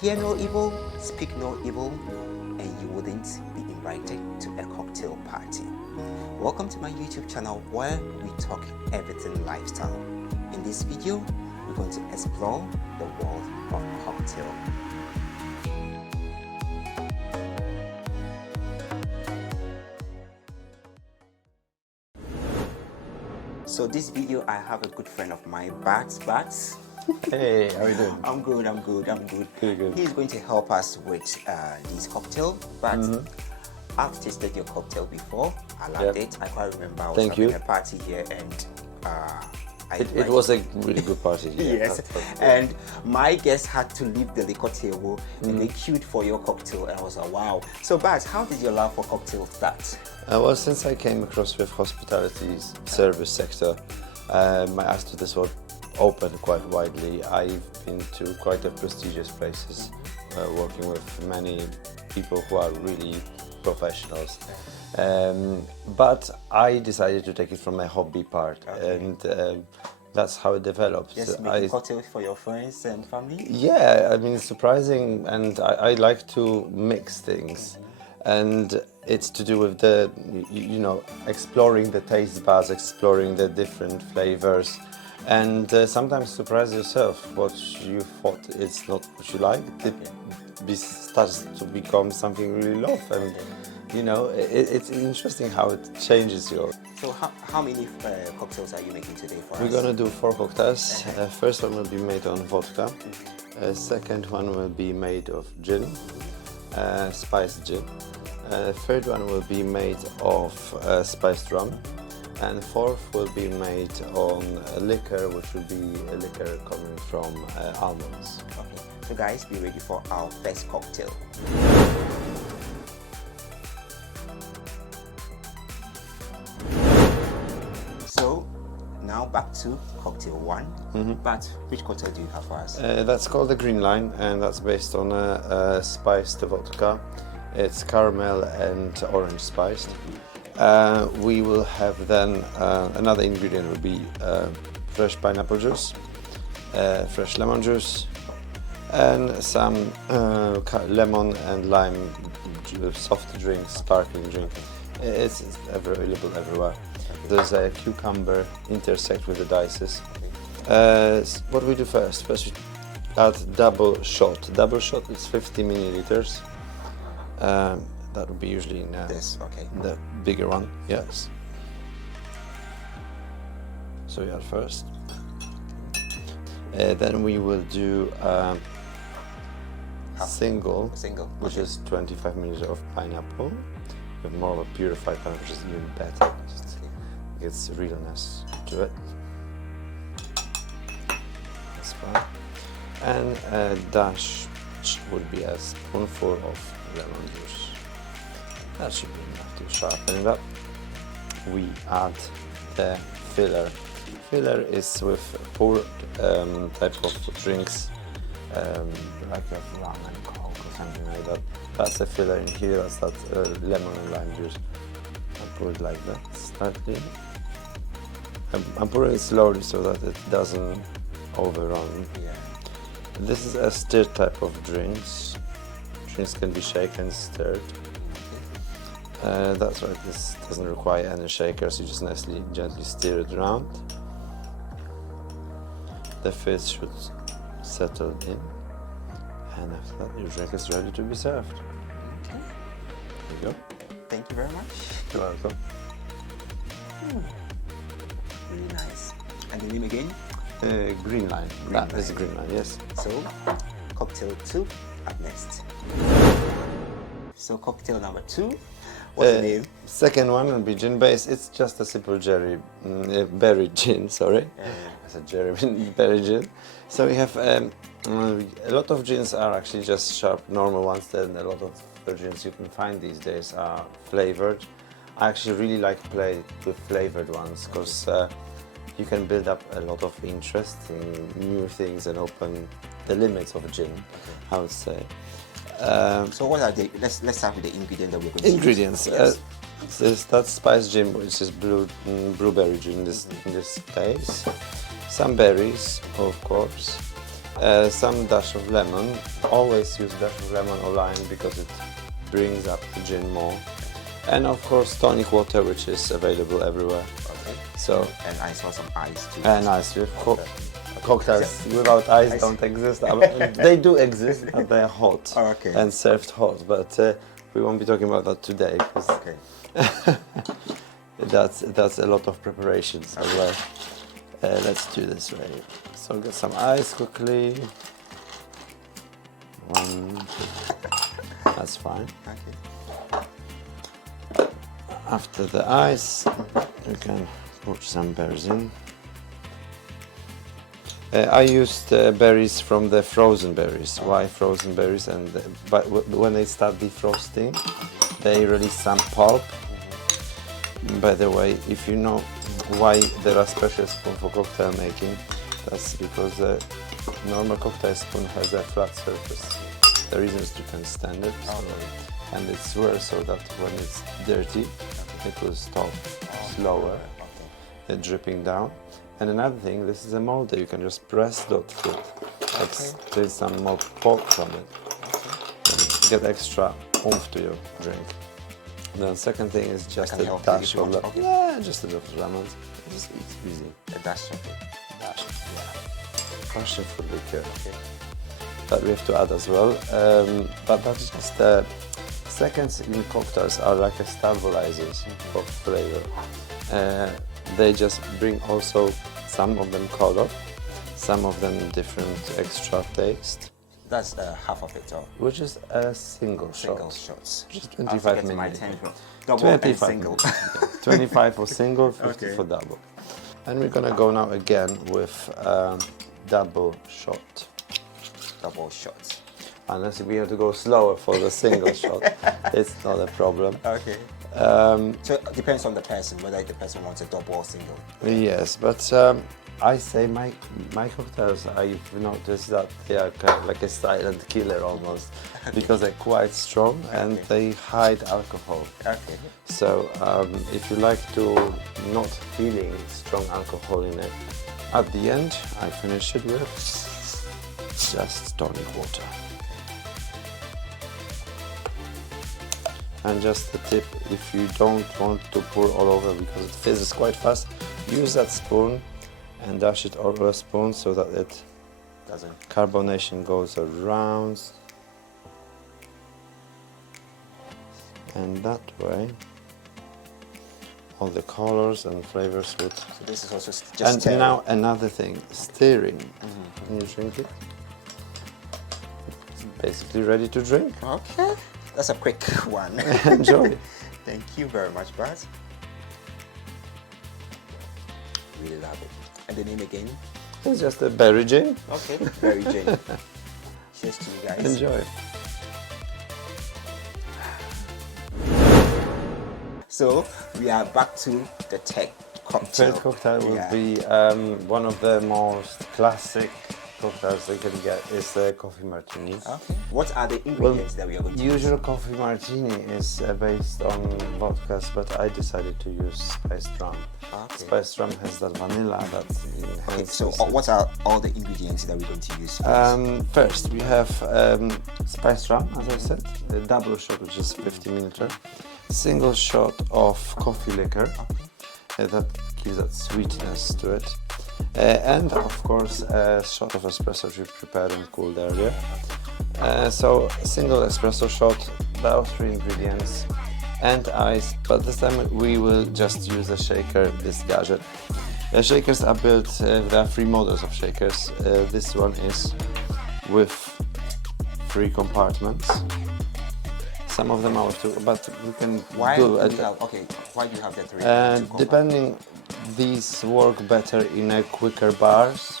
hear no evil, speak no evil, and you wouldn't be invited to a cocktail party. Welcome to my YouTube channel where we talk everything lifestyle. In this video, we're going to explore the world of cocktail. So this video, I have a good friend of mine, Bartosz. Hey, how are you doing? I'm good. Good. He's going to help us with this cocktail, but I've tasted your cocktail before. I loved it. I quite remember I was having a party here and it was a really good party. Yes, and my guests had to leave the liquor table and they queued for your cocktail, and I was like, wow. So Baz, how did your love for cocktails start? Well, since I came across with hospitality service sector, my eyes to this world opened quite widely. I've been to quite a prestigious places, working with many people who are really professionals. But I decided to take it from my hobby part, and that's how it developed. Just making cocktails for your friends and family? Yeah, I mean, it's surprising, and I like to mix things. And it's to do with the, exploring the taste buds, exploring the different flavors, and sometimes surprise yourself what you thought it's not what you like. It starts to become something you really love, and it's interesting how it changes you. So how many cocktails are you making today for us? We're gonna do 4 cocktails. First one will be made on vodka. Second one will be made of gin, spiced gin. Third one will be made of spiced rum. And fourth will be made on a liquor, which will be a liquor coming from almonds. Okay, so guys, be ready for our first cocktail. So now back to cocktail 1. But which cocktail do you have for us? That's called the Green Line, and that's based on a spiced vodka. It's caramel and orange spiced. We will have then another ingredient will be fresh pineapple juice, fresh lemon juice, and some lemon and lime soft drink, sparkling drink. It's available everywhere. There's a cucumber intersect with the dices. What we do first? First we add double shot. Double shot is 50 milliliters. That would be usually in the bigger one, yes. So we add first. Then we will do single, which is 25 milliliters of pineapple. With more of a purified pineapple, which is even better. It gets realness to it. That's fine. And a dash would be a spoonful of lemon juice. That should be enough to sharpen it up. We add the filler. Filler is with poured type of drinks, like a rum and coke or something like that. That's the filler in here, that's that lemon and lime juice. I pour it like that, slightly. I'm pouring it slowly so that it doesn't overrun. Yeah. This is a stirred type of drinks. Drinks can be shaken, stirred. That's right, this doesn't require any shakers, you just nicely, gently stir it around. The fizz should settle in, and after that your drink is ready to be served. Okay. There you go. Thank you very much. You're welcome. Really nice. And the name again? Green Line. That is a Green Line, yes. So, cocktail 2 up next. So, cocktail number 2. What's the name? Second one will be gin based. It's just a simple berry gin, sorry. I said berry gin. So we have a lot of gins are actually just sharp, normal ones. Then a lot of gins you can find these days are flavored. I actually really like to play with flavored ones because you can build up a lot of interest in new things and open the limits of gin, I would say. So what are the, let's start with the ingredient that we're going to Ingredients. Yes. That's spice gin, which is blueberry gin in this case. Some berries, of course. some dash of lemon. Always use dash of lemon or lime because it brings up the gin more. And of course tonic water, which is available everywhere. Okay. So and I saw some ice too. and ice. Cocktails without ice don't exist. They do exist, but they are hot and served hot. But we won't be talking about that today because that's a lot of preparations as well. Let's do this way. So get some ice quickly. One, that's fine. Okay. After the ice, you can put some berries in. I used berries from the frozen berries. Why frozen berries? And but when they start defrosting, they release some pulp. By the way, if you know why there are special spoons for cocktail making, that's because a normal cocktail spoon has a flat surface. The reason is you can stand it, and it's worse so that when it's dirty, it will stop slower, dripping down. And another thing, this is a molder, you can just press that foot, there's some more pulp from it, get extra oomph to your drink. Then second thing is just a dash of lemon. Yeah, just a bit of lemon. It's easy. A dash of it. Dash. Yeah. Crush it for liquor. That we have to add as well. But that's just seconds in cocktails are like a stabilizers of flavor. They just bring also some of them color, some of them different extra taste. That's half of it all. Which is a single shot. Single shots. Just 25 minutes. My 10 double 25 and single. 25 for single, 50 for double. And we're gonna go now again with double shot. Double shots. Unless we have to go slower for the single shot, it's not a problem. Okay. So it depends on the person, whether the person wants a double or single. Yes, but I say my cocktails, I've noticed that they are kind of like a silent killer almost, because they're quite strong and they hide alcohol. Okay. So if you like to not feeling strong alcohol in it, at the end I finish it with just tonic water. And just the tip, if you don't want to pour all over because it fizzes quite fast, use that spoon and dash it over a spoon so that it carbonation goes around, and that way all the colors and flavors would. So this is also just and stirring. Now another thing, stirring. Can you drink it? It's basically ready to drink. Okay, that's a quick one. Enjoy. Thank you very much, Bart. Really love it. And the name again? It's just a berry gin. Okay, berry gin. Cheers to you guys. Enjoy. So we are back to the third cocktail. Third cocktail will be one of the most classic cocktails you can get is the coffee martini. Okay. What are the ingredients that we are going to use? Usual coffee martini is based on vodkas, but I decided to use spiced rum. Okay. Spiced rum has that vanilla that enhances. Okay, so what are all the ingredients that we're going to use? First, we have spiced rum, as I said, a double shot, which is 50 milliliter, single shot of coffee liquor, that gives that sweetness to it. And of course a shot of espresso which we prepared and cooled earlier. So a single espresso shot, about 3 ingredients, and ice, but this time we will just use a shaker, this gadget. The shakers are built, there are 3 models of shakers. This one is with 3 compartments. Some of them are with 2, but we can why do do it. Why do you have the 3? Depending, these work better in a quicker bars,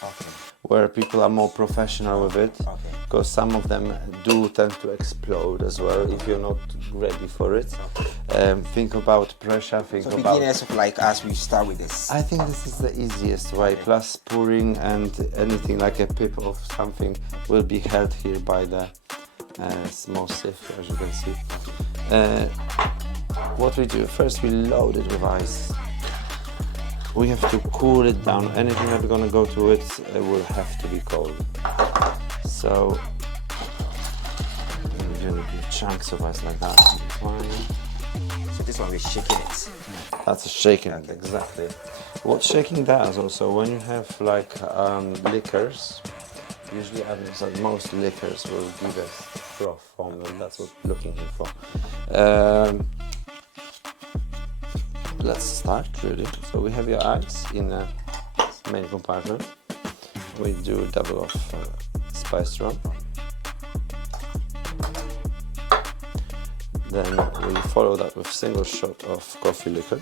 where people are more professional with it, because some of them do tend to explode as well if you're not ready for it. Think about pressure, so beginners like us, we start with this. I think this is the easiest way, plus pouring and anything like a pip of something will be held here by the small sieve, as you can see. What we do, first we load it with ice. We have to cool it down. Anything that's gonna go to it will have to be cold. So really big chunks of ice like that. Fine. So this one we're shaking it. That's a shaking, Okay. exactly. What shaking does also, when you have like liquors, usually most liquors will give us froth foam, and that's what we're looking here for. Let's start really. So we have your ice in a main compartment. We do double of spiced rum. Then we follow that with single shot of coffee liquor.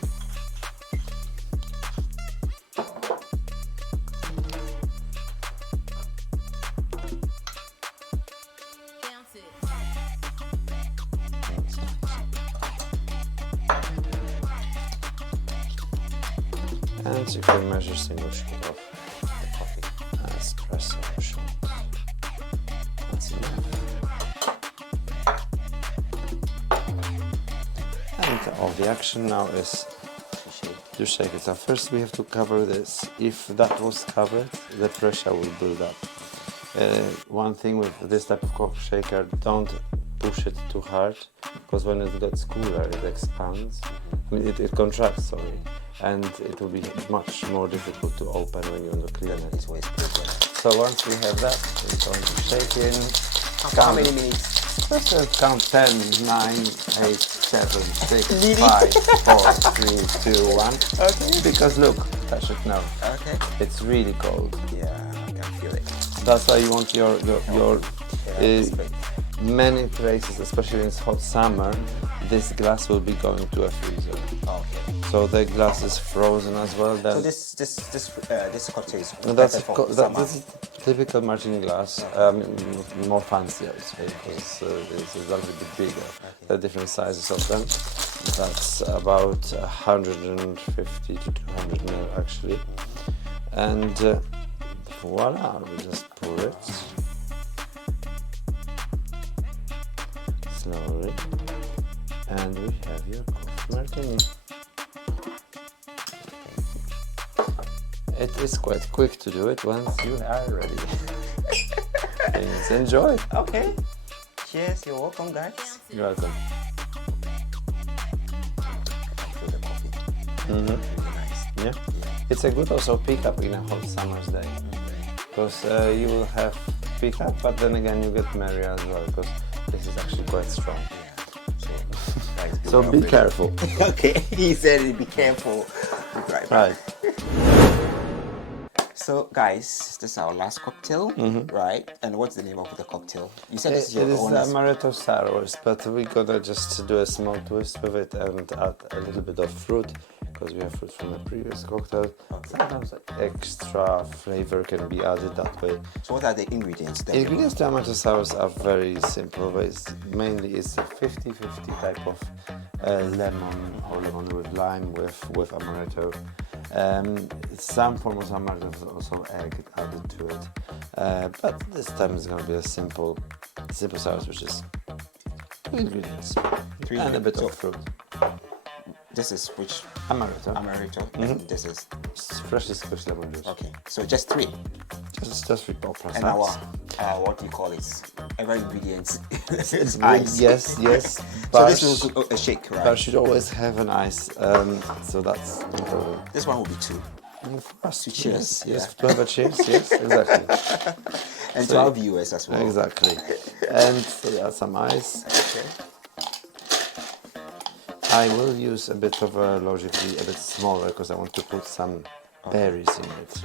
And you can measure single shot of the coffee. Espresso shot. That's enough. And all the action now is to shake it. So first we have to cover this. If that was covered, the pressure will build up. One thing with this type of coffee shaker, don't push it too hard, because when it gets cooler, it expands. I mean, it contracts, sorry. And it will be much more difficult to open when you're in the cleaner. So once we have that, we're going to shake in. How many minutes? Let's just count 10, 9, 8, 7, 6, 5, 4, 3, 2, 1. Okay. Because look, touch it now. Okay. It's really cold. Yeah, I can feel it. That's why you want your many places, especially in hot summer, this glass will be going to a freezer. Okay. So the glass is frozen as well. Then So this cocktail is that's better for this summer. is typical Martini glass, more fancy, I would say, because it's a little bit bigger. There are different sizes of them. That's about 150 to 200 ml actually. And voila, we just pour it slowly, and we have your coffee Martini. It is quite quick to do it once you are ready. Please enjoy. Okay. Cheers. You're welcome, guys. You're welcome. Feel the coffee. Mm-hmm. Really nice. Yeah. It's a good also pickup in a hot summer's day, because you will have pickup, but then again you get merry as well, because this is actually quite strong. Yeah. So, guys, So be careful. Okay. He said it, be careful. Right. Right. So, guys, this is our last cocktail, right? And what's the name of the cocktail? You said this is It your is own. the Ameretto sours, but we're gonna just do a small twist with it and add a little bit of fruit, because we have fruit from the previous cocktail. Sometimes extra flavor can be added that way. So, what are the ingredients? The ingredients to Ameretto sours are very simple. Mainly it's a 50-50 type of lemon or lemon with lime with Ameretto. Some form of Ameretto is also egg added to it. But this time it's going to be a simple sours, which is 2 ingredients and a bit of fruit. This is which Ameretto. Ameretto, and this is Freshly squeezed lemon juice. okay. So just 3. Just 3 plus And ice. our what do you call it? Every ingredient is ice. Yes. So But this is a shake, right? but should always have an ice. So that's important. This one will be 2. For us to cheers, Yes, to have a cheers. Yes, exactly. And So- to our viewers as well. Exactly. And add some ice. Okay. I will use a bit of a logically a bit smaller, because I want to put some berries in it.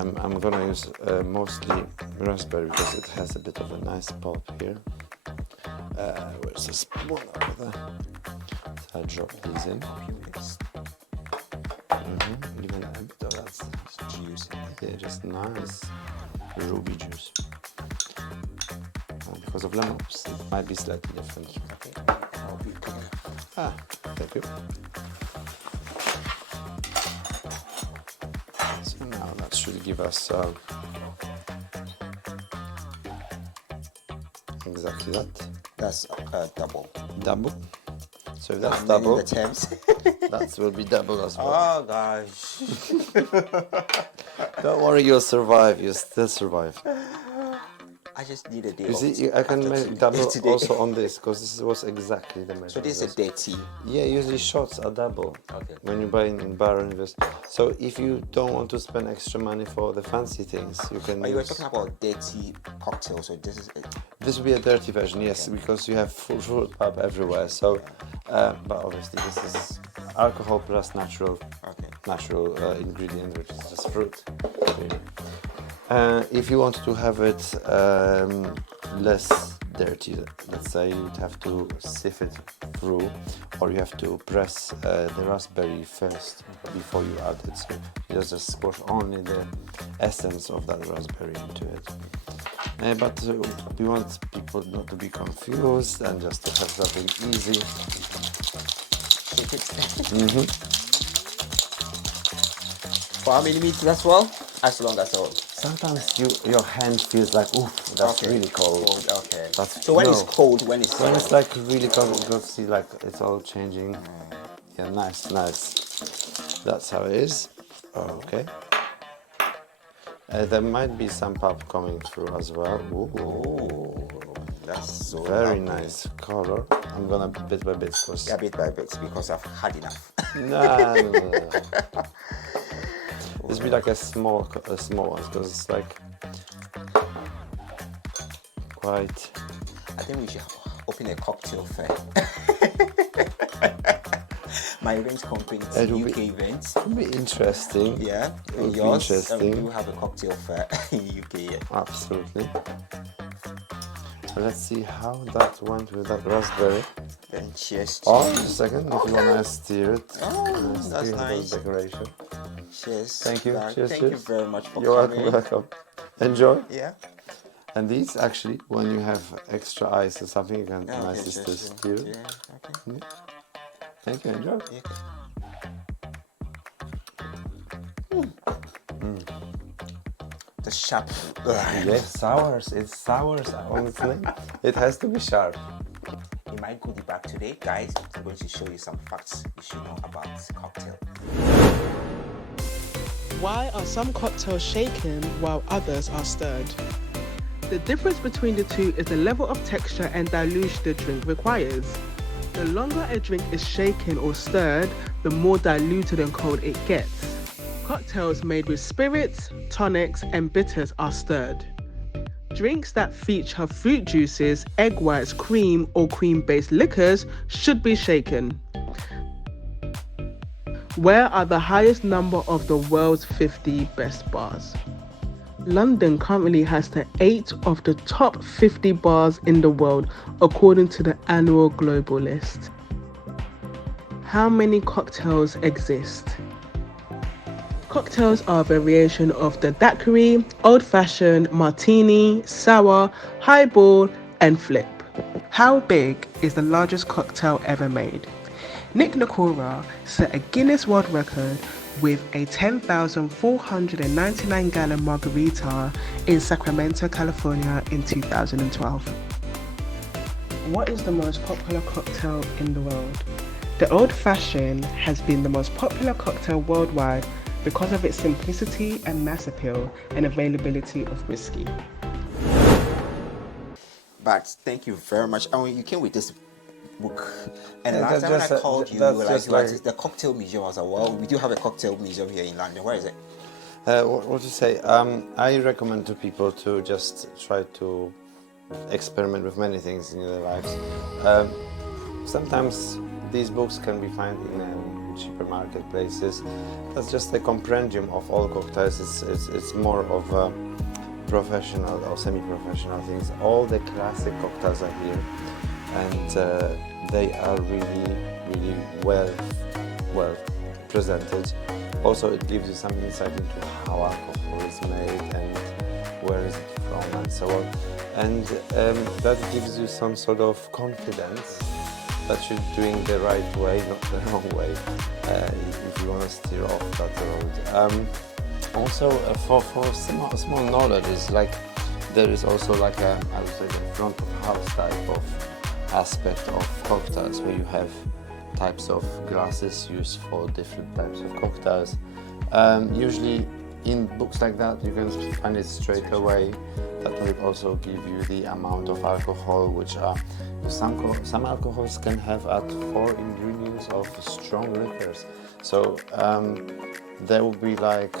I'm gonna use mostly raspberry, because it has a bit of a nice pulp here. Where's the spoon over there? So I'll drop these in. Even a bit of that juice. Yeah, just nice ruby juice. Because of lemons, it might be slightly different. Okay. I'll be clear. Thank you. So now that should give us exactly that. That's double. Double. So if that's Many double, the terms. that will be double as well. Oh gosh. Don't worry, you'll survive. You'll still survive. I I just need a day You off. see, I can make double today. also on this because this was exactly the measurement. So this is a dirty. Yeah, usually shots are double. Okay. When you buy in bar and this. So if you don't want to spend extra money for the fancy things, you can. But you were talking about dirty cocktails, so this is. This will be a dirty version, yes, because you have fruit pulp everywhere. So, but obviously this is alcohol plus natural ingredient, which is just fruit. Really. If you want to have it less dirty, let's say, you'd have to sieve it through, or you have to press the raspberry first before you add it. So you just squash only the essence of that raspberry into it. But we want people not to be confused and just to have something easy. For how many meters as well? As long as all. Sometimes your hand feels like, oof, that's really cold. Okay. That's, so when it's cold, when it's like really cold, you can see like it's all changing. Yeah, nice. That's how it is. Okay. There might be some pulp coming through as well. Ooh, that's so very lovely. nice color. I'm gonna bit by bit because. Yeah, bit by bit because I've had enough. No. This be like a small one because it's like quite. I think we should open a cocktail fair. My event company, UK events. It would be interesting. Yeah, it would yours. be interesting. We have a cocktail fair in UK. Yeah. Absolutely. Let's see how that went with that raspberry. Then cheers. Oh, just a second, if you wanna stir it. Oh, that's nice. Decoration. Cheers. Thank you. Cheers. Thank you very much for You're coming. welcome. Enjoy. Yeah. And these actually, when you have extra ice or something, you can nicely stir it. Yeah. Okay. Thank you. Enjoy. Yeah. The sharp. Yes, sours. It's sours on its name. It has to be sharp. In my goodie bag today, guys, I'm going to show you some facts you should know about cocktail. Why are some cocktails shaken while others are stirred? The difference between the two is the level of texture and dilution the drink requires. The longer a drink is shaken or stirred, the more diluted and cold it gets. Cocktails made with spirits, tonics, and bitters are stirred. Drinks that feature fruit juices, egg whites, cream, or cream-based liquors should be shaken. Where are the highest number of the world's 50 best bars? London currently has the 8 of the top 50 bars in the world according to the annual global list. How many cocktails exist? Cocktails are a variation of the daiquiri, old-fashioned, martini, sour, highball, and flip. How big is the largest cocktail ever made? Nick Nakora set a Guinness World Record with a 10,499 gallon margarita in Sacramento, California in 2012. What is the most popular cocktail in the world? The Old Fashioned has been the most popular cocktail worldwide because of its simplicity and mass appeal and availability of whiskey. But thank you very much. I mean, you came with this book, and Yeah, last time when I just called you, that's you were just like, like- the cocktail museum. I was like, well, we do have a cocktail museum here in London. Where is it? What to say? I recommend to people to just try to experiment with many things in their lives. Sometimes these books can be found in cheaper marketplaces. That's just a compendium of all cocktails. It's more of a professional or semi-professional things. All the classic cocktails are here, and they are really well presented. Also, it gives you some insight into how alcohol is made and where is it from and so on. And that gives you some sort of confidence that you're doing the right way, not the wrong way, if you want to steer off that road. Also, for small knowledge, is like there is also like I would say the front of house type of aspect of cocktails, where you have types of glasses used for different types of cocktails. Usually in books like that, you can find it straight away. That will also give you the amount of alcohol, which are some alcohols can have at 4 ingredients of strong liquors. So there will be like,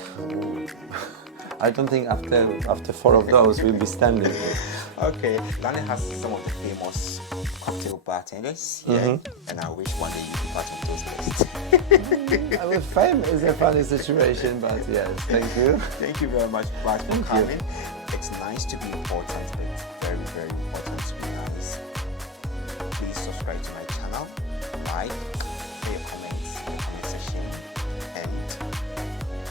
I don't think after 4 of those we'll be standing here. Okay, London has some of the famous cocktail bartenders here, and I wish one day you'd be part of those lists. Well, fame is a funny situation, but yes, thank you. Thank you very much, Bart, for coming. It's nice to be important, but very, very important to be nice. Please subscribe to my channel, like, share your comments in the comment section, and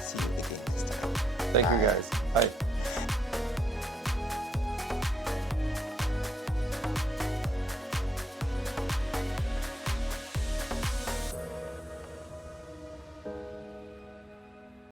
see you again next time. Thank you Bye. guys. Bye.